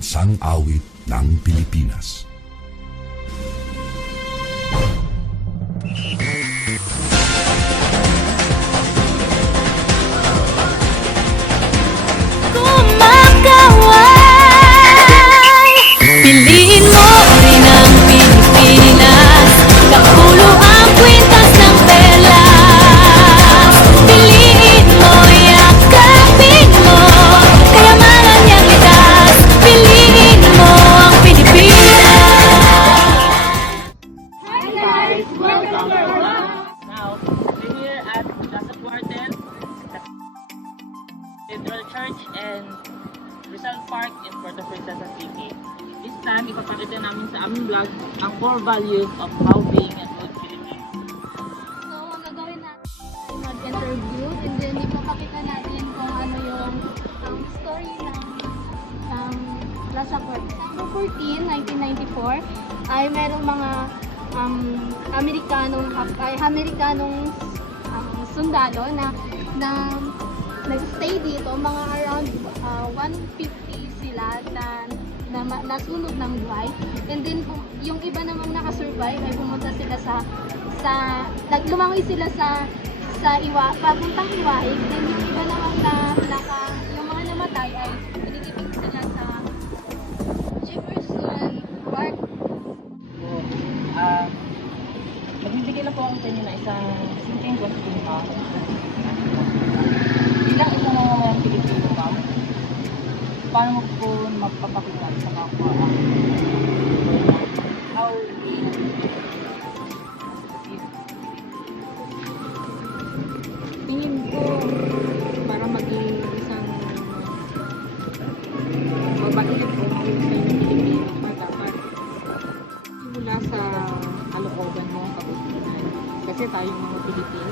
Pambansang Awit ng Pilipinas. Kumakaway, piliin mo rin ang Pilipinas, kapulo ang kwintas ng perlas. Piliin mo, yakapin mo, kayamanan niyang litas. Piliin mo ang Pilipinas. Hi guys, welcome to our vlog. Now, we're here at Plaza Cuartel, Cathedral Church, and Rizal Park in Puerto Princesa City. This time, ipapakita namin sa aming vlog ang core values of how being a good Filipino. So, ang gagawin natin ay mag-interview and then ipapakita natin kung ano yung story ng Plaza Cuartel. Number 14, 1994, ay merong mga Amerikanong sundalo na nag-stay dito, mga around 150 sila na nasunog ng buhay. And then yung iba namang nakasurvive ay pumunta sila lumangoy sila sa papuntang Iwaig. Then yung iba namang yung mga namatay ay inilibing sila sa Jefferson Park. So, magbibigay lang po ako sa inyo na isang simpleng question, ma'am. Bilang isang mamamayang Pilipino, ma'am, paano mo po mapapakita sa kapwa ang how Tingin ko para maging isang mabait o mahusay na Pilipino ka dapat mula sa kalooban mo, kabutihan. Kasi tayong mga Pilipino,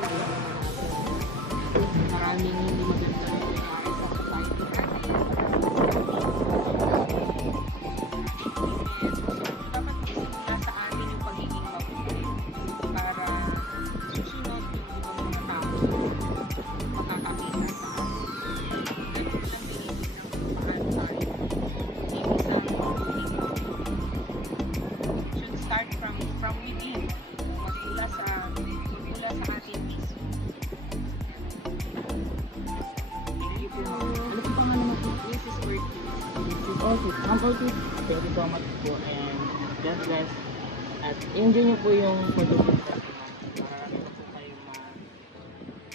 maraming hindi maganda na nangyayari sa society natin. Dapat isimula sa atin yung pagiging mabuti para susunod yung ibang mga tao makakakita sa atin. Ganun lang pinipin ng paano tayo maging isang pagiging mabuti. Should start from within. Magmula sa atin mismo. Ano po pangalan mo po? Mrs. Ortiz. Okay, Ma'am Ortiz, thank you so much po and God bless. At enjoy niyo po yung pag-uusap natin. Marami pa po kayong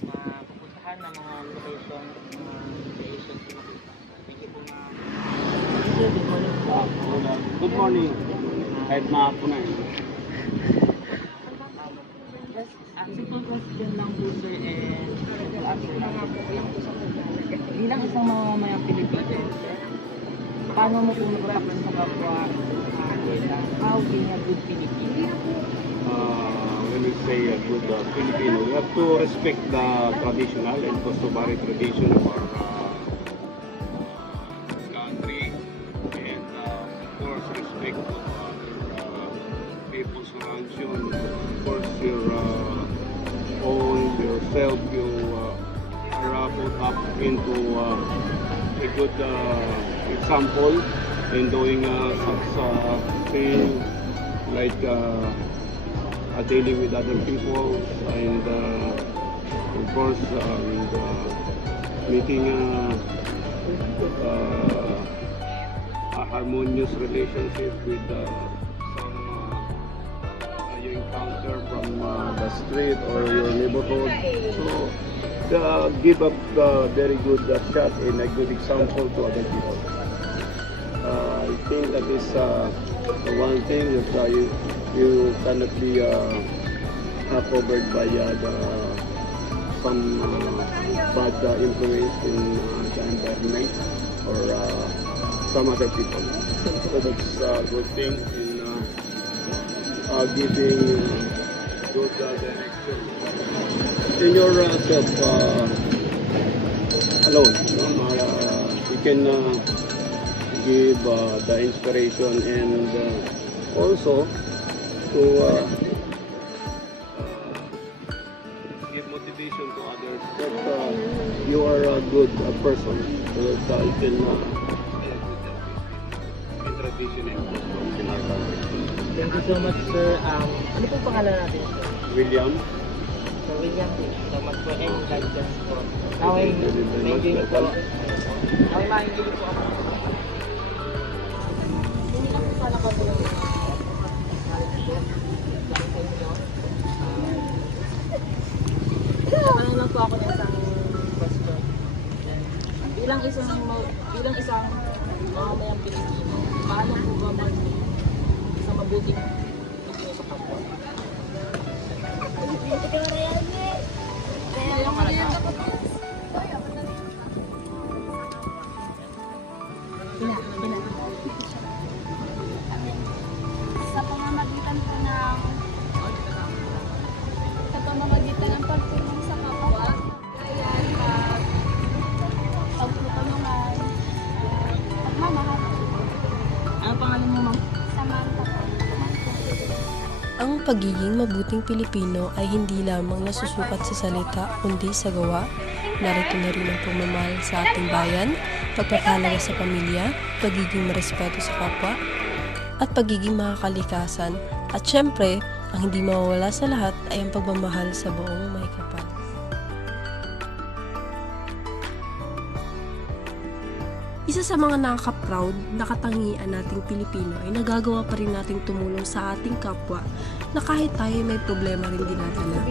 mapupuntahan na mga location, mga creations na makita. Thank you po, ma'am. Good morning po. Good morning. Kahit maapo na Just a simple question lang po, sir, and simple answer lang. Bilang isang mamamayang Pilipino, paano mo po magpapakita sa kapwa how being a good Filipino? When we say a good Filipino, we have to respect the traditional and customary tradition of our country, and of course respect to other people's around you. Of course your own, yourself, you are put up into a good example in doing such thing like dealing with other people, and of course making a harmonious relationship with some you encounter from the street or your neighborhood. So give up the very good shot and a good example to other people. I think that is one thing that you cannot be covered by some bad influence in the environment or some other people. So that's a good thing in giving good direction in yourself alone. You can give the inspiration and also to give motivation to others that you are a good person, so that you can Thank you so much, sir. Ano po pangalan natin, sir? William. Sir William, thank you so much po. And God bless po. Naway, ma-enjoy niyo po. Naway, ma-enjoy niyo po ako. Hindi lang po sana kami yung Tanong lang po ako ng isang question. Bilang isang mamamayang Pilipino, paano po ba isang mabuting Pilipino sa kapwa? Sa pamamagitan po ng pagtulong sa kapwa, kaya pagtutulungan, pagmamahal, Ano pangalan mo, ma'am? Samantha po. Ang pagiging mabuting Pilipino ay hindi lamang nasusukat sa salita kundi sa gawa. Narito na rin ang pagmamahal sa ating bayan, pagpapahalaga sa pamilya, pagiging marespeto sa kapwa, at pagiging makakalikasan. At syempre, ang hindi mawawala sa lahat ay ang pagmamahal sa buong may kapal. Isa sa mga nakaka-proud na katangian nating Pilipino ay nagagawa pa rin nating tumulong sa ating kapwa na kahit tayo may problema rin dinadala.